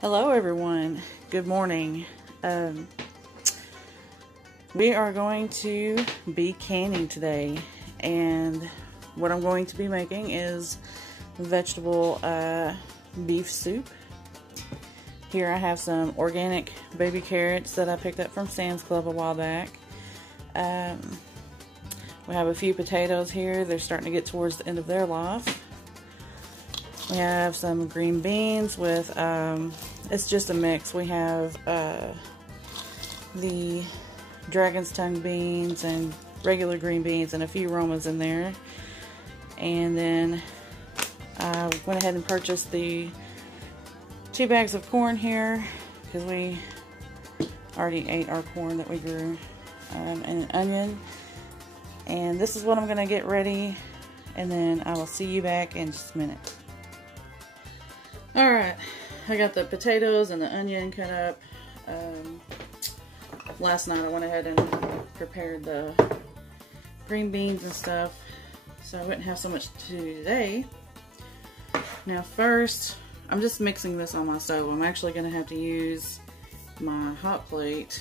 Hello everyone, good morning. We are going to be canning today, and what I'm going to be making is vegetable beef soup. Here I have some organic baby carrots that I picked up from Sam's Club a while back. We have a few potatoes here. They're starting to get towards the end of their life. We have some green beans with, it's just a mix. We have the dragon's tongue beans and regular green beans and a few Romas in there. And then I went ahead and purchased the 2 bags of corn here because we already ate our corn that we grew, and an onion. And this is what I'm going to get ready, and then I will see you back in just a minute. Alright, I got the potatoes and the onion cut up. Last night I went ahead and prepared the green beans and stuff, so I wouldn't have so much to do today. Now first, I'm just mixing this on my stove. I'm actually going to have to use my hot plate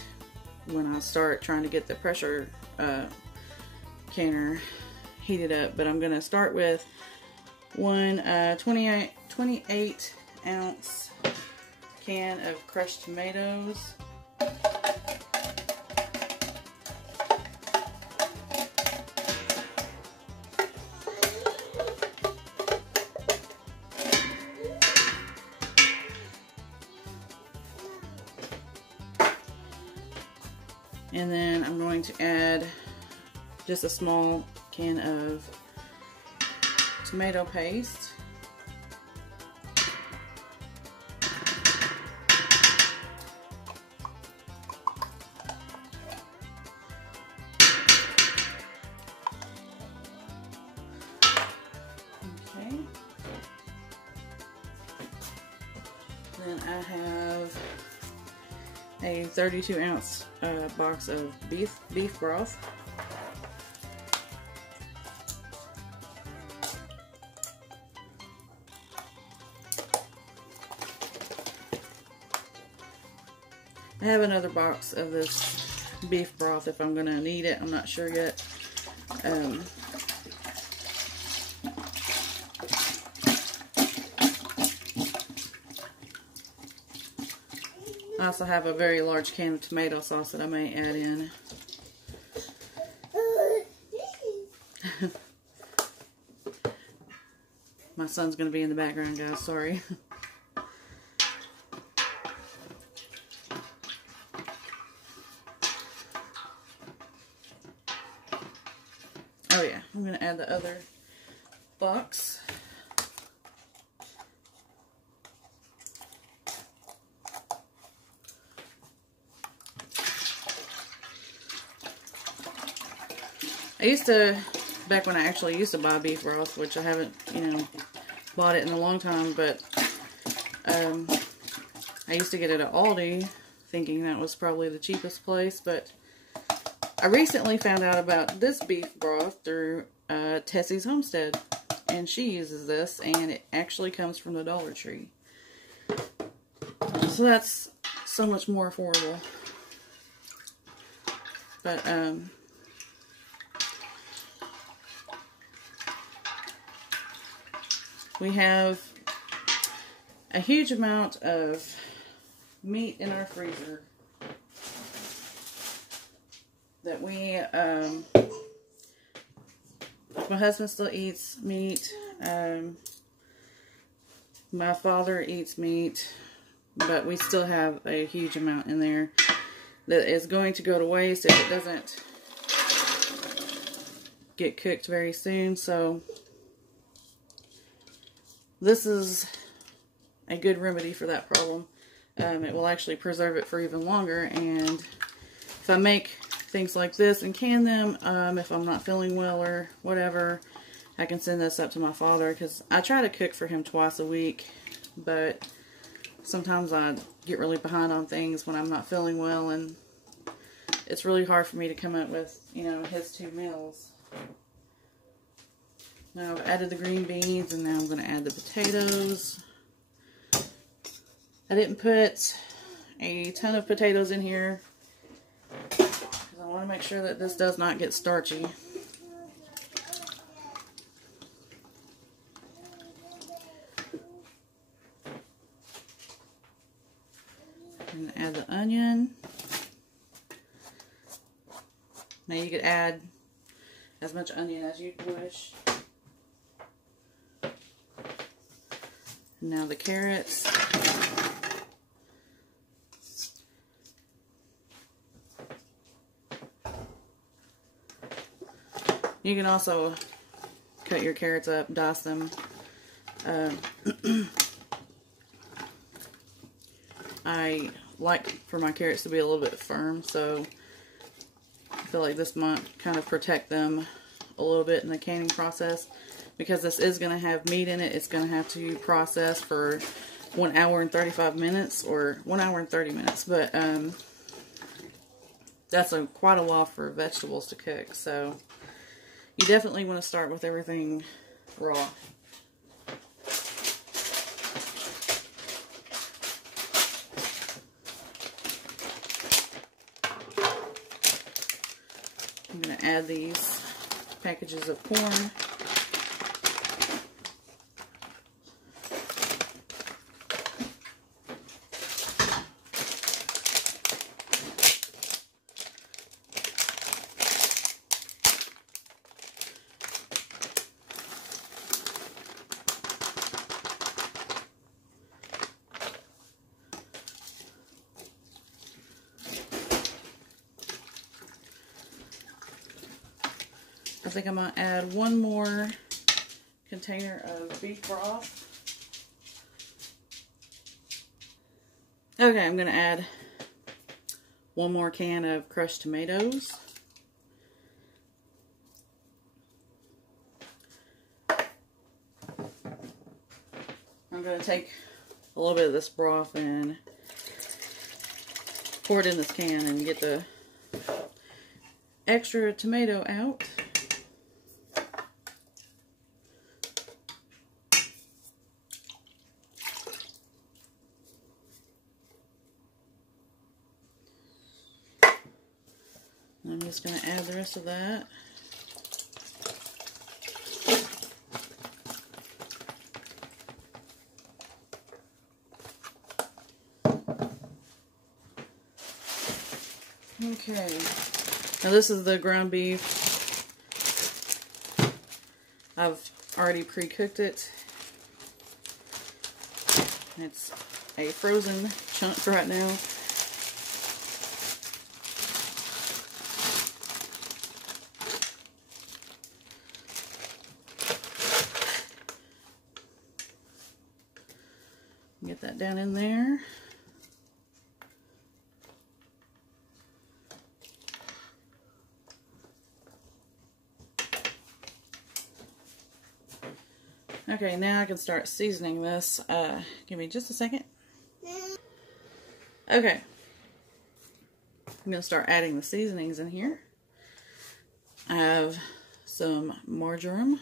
when I start trying to get the pressure canner heated up. But I'm going to start with one 28 ounce can of crushed tomatoes. And then I'm going to add just a small can of tomato paste. Okay. Then I have a 32 ounce box of beef broth. I have another box of this beef broth if I'm going to need it. I'm not sure yet. I also have a very large can of tomato sauce that I may add in. My son's going to be in the background, guys. Sorry. Oh yeah, I'm going to add the other box. I used to, back when I actually used to buy beef broth, which I haven't, bought it in a long time, but I used to get it at Aldi, thinking that was probably the cheapest place, but I recently found out about this beef broth through Tessie's Homestead, and she uses this, and it actually comes from the Dollar Tree. So that's so much more affordable. But, we have a huge amount of meat in our freezer that we, my husband still eats meat, my father eats meat, but we still have a huge amount in there that is going to go to waste if it doesn't get cooked very soon. So this is a good remedy for that problem. It will actually preserve it for even longer, and if I make things like this and can them, if I'm not feeling well or whatever, I can send this up to my father, because I try to cook for him twice a week, but sometimes I get really behind on things when I'm not feeling well, and it's really hard for me to come up with, his 2 meals. Now I've added the green beans, and now I'm going to add the potatoes. I didn't put a ton of potatoes in here because I want to make sure that this does not get starchy. And add the onion. Now you could add as much onion as you wish. And now the carrots. You can also cut your carrots up, dice them. I like for my carrots to be a little bit firm, so I feel like this might kind of protect them a little bit in the canning process. Because this is going to have meat in it, it's going to have to process for 1 hour and 35 minutes, or 1 hour and 30 minutes. But that's quite a while for vegetables to cook, so you definitely want to start with everything raw. I'm going to add these packages of corn. I think I'm going to add one more container of beef broth. Okay, I'm going to add one more can of crushed tomatoes. I'm going to take a little bit of this broth and pour it in this can and get the extra tomato out. I'm just going to add the rest of that. Okay. Now this is the ground beef. I've already pre-cooked it. It's a frozen chunk right now. Get that down in there. Okay, now I can start seasoning this. Give me just a second. Okay. I'm going to start adding the seasonings in here. I have some marjoram.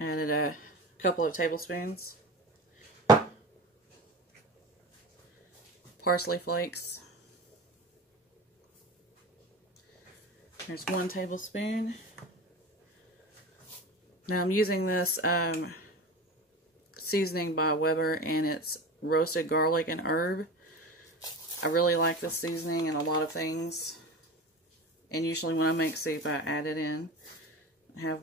Added a couple of tablespoons. Parsley flakes. There's 1 tablespoon. Now I'm using this seasoning by Weber, and it's roasted garlic and herb. I really like this seasoning in a lot of things. And usually when I make soup, I add it in. I have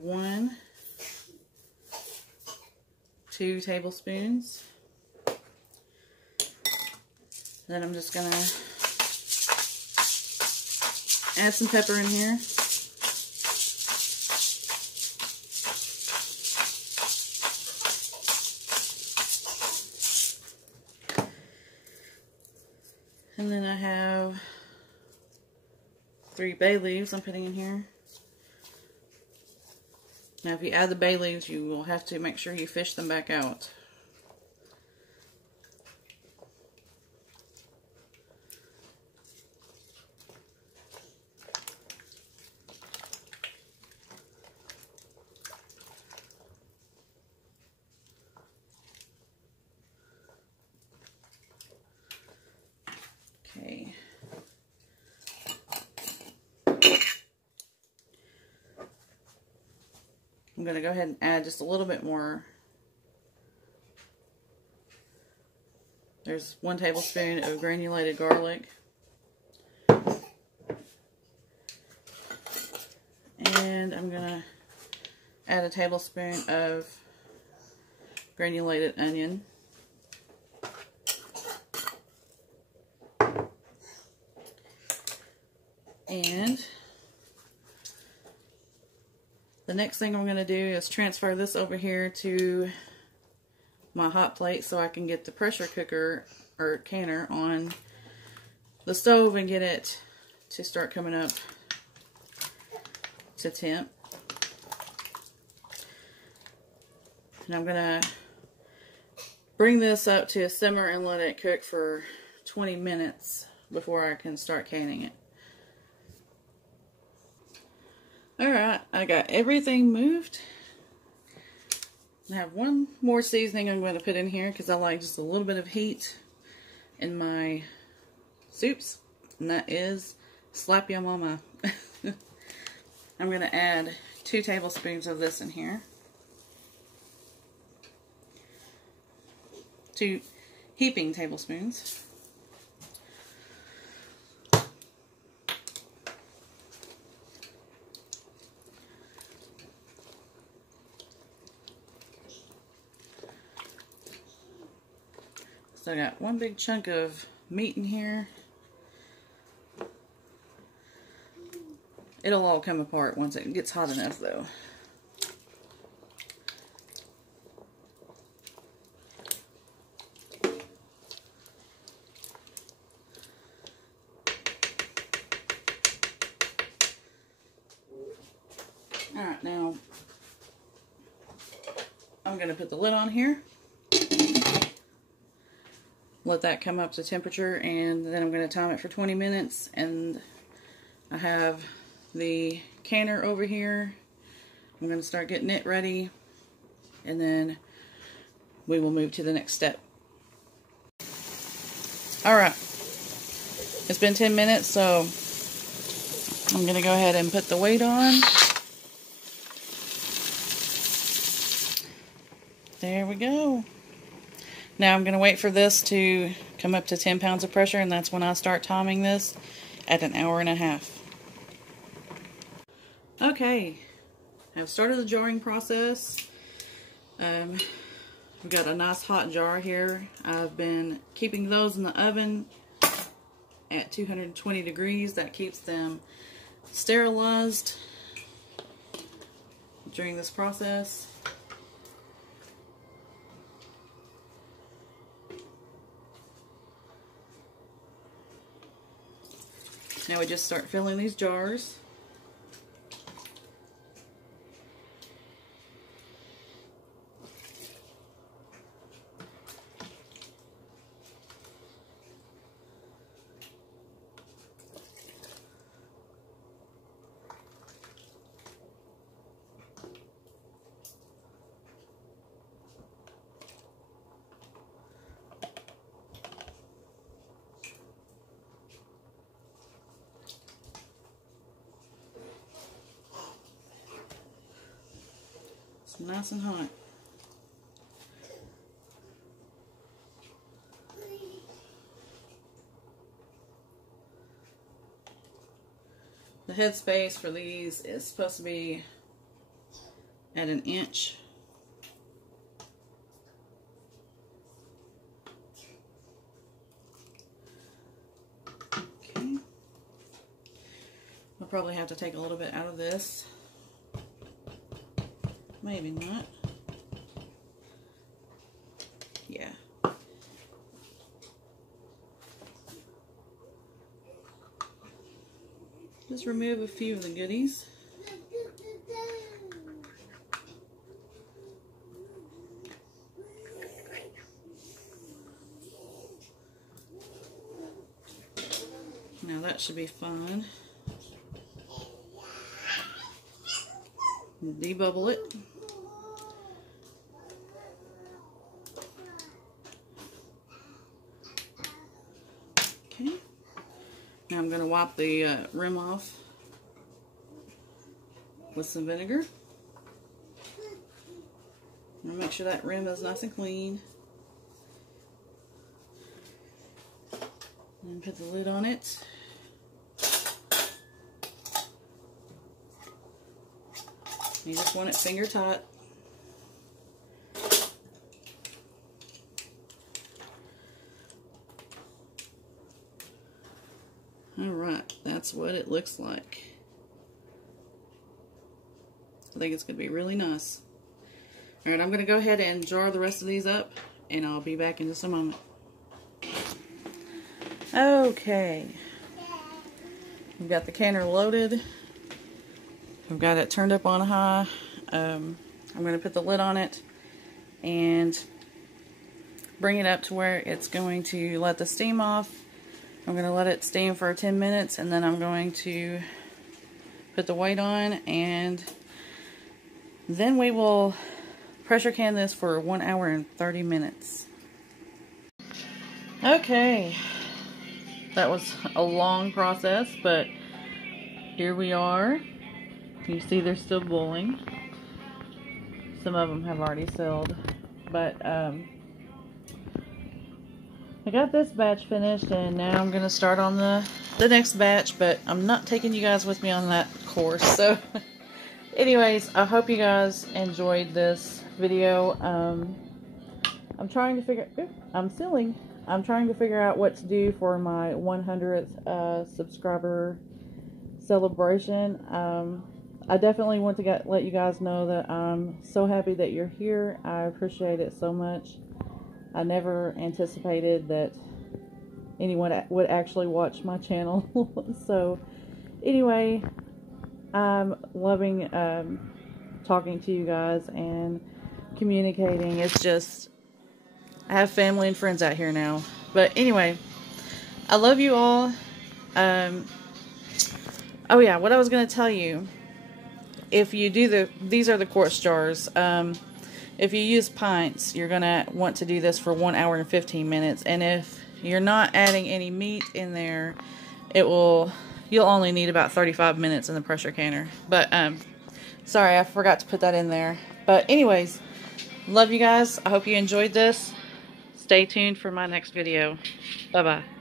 2 tablespoons. Then I'm just going to add some pepper in here. And then I have 3 bay leaves I'm putting in here. Now if you add the bay leaves, you will have to make sure you fish them back out. going to go ahead and add just a little bit more. There's 1 tablespoon of granulated garlic. And I'm going to add a tablespoon of granulated onion. And the next thing I'm going to do is transfer this over here to my hot plate so I can get the pressure cooker or canner on the stove and get it to start coming up to temp. And I'm going to bring this up to a simmer and let it cook for 20 minutes before I can start canning it. Alright, I got everything moved. I have one more seasoning I'm going to put in here because I like just a little bit of heat in my soups, and that is Slap Ya Mama. I'm going to add 2 tablespoons of this in here. 2 heaping tablespoons. So I got one big chunk of meat in here. It'll all come apart once it gets hot enough though. Alright, now I'm going to put the lid on here. Let that come up to temperature, and then I'm going to time it for 20 minutes. And I have the canner over here. I'm going to start getting it ready, and then we will move to the next step. Alright, it's been 10 minutes, so I'm going to go ahead and put the weight on. There we go. Now I'm going to wait for this to come up to 10 pounds of pressure, and that's when I start timing this at 1.5 hours. Okay, I've started the jarring process. We've got a nice hot jar here. I've been keeping those in the oven at 220 degrees. That keeps them sterilized during this process. Now we just start filling these jars. It's nice and hot. The headspace for these is supposed to be at 1 inch. Okay. I'll probably have to take a little bit out of this. Maybe not. Yeah. Just remove a few of the goodies. Now that should be fine. Debubble it. Okay. Now I'm going to wipe the rim off with some vinegar. Make sure that rim is nice and clean. And put the lid on it. You just want it finger tight. Alright, that's what it looks like. I think it's going to be really nice. Alright, I'm going to go ahead and jar the rest of these up, and I'll be back in just a moment. Okay. We've got the canner loaded. I've got it turned up on high. I'm going to put the lid on it and bring it up to where it's going to let the steam off. I'm going to let it steam for 10 minutes, and then I'm going to put the weight on, and then we will pressure can this for 1 hour and 30 minutes. Okay, that was a long process, but here we are. You see they're still boiling. Some of them have already filled, but I got this batch finished, and now I'm going to start on the next batch, but I'm not taking you guys with me on that course. So anyways, I hope you guys enjoyed this video. I'm trying to figure, I'm trying to figure out what to do for my 100th subscriber celebration. I definitely want to let you guys know that I'm so happy that you're here. I appreciate it so much. I never anticipated that anyone would actually watch my channel. So anyway, I'm loving talking to you guys and communicating. It's just, I have family and friends out here now. But anyway, I love you all. Oh yeah, what I was going to tell you, if you do these are the quartz jars. If you use pints, you're going to want to do this for 1 hour and 15 minutes. And if you're not adding any meat in there, you'll only need about 35 minutes in the pressure canner. But, sorry, I forgot to put that in there. But anyways, love you guys. I hope you enjoyed this. Stay tuned for my next video. Bye-bye.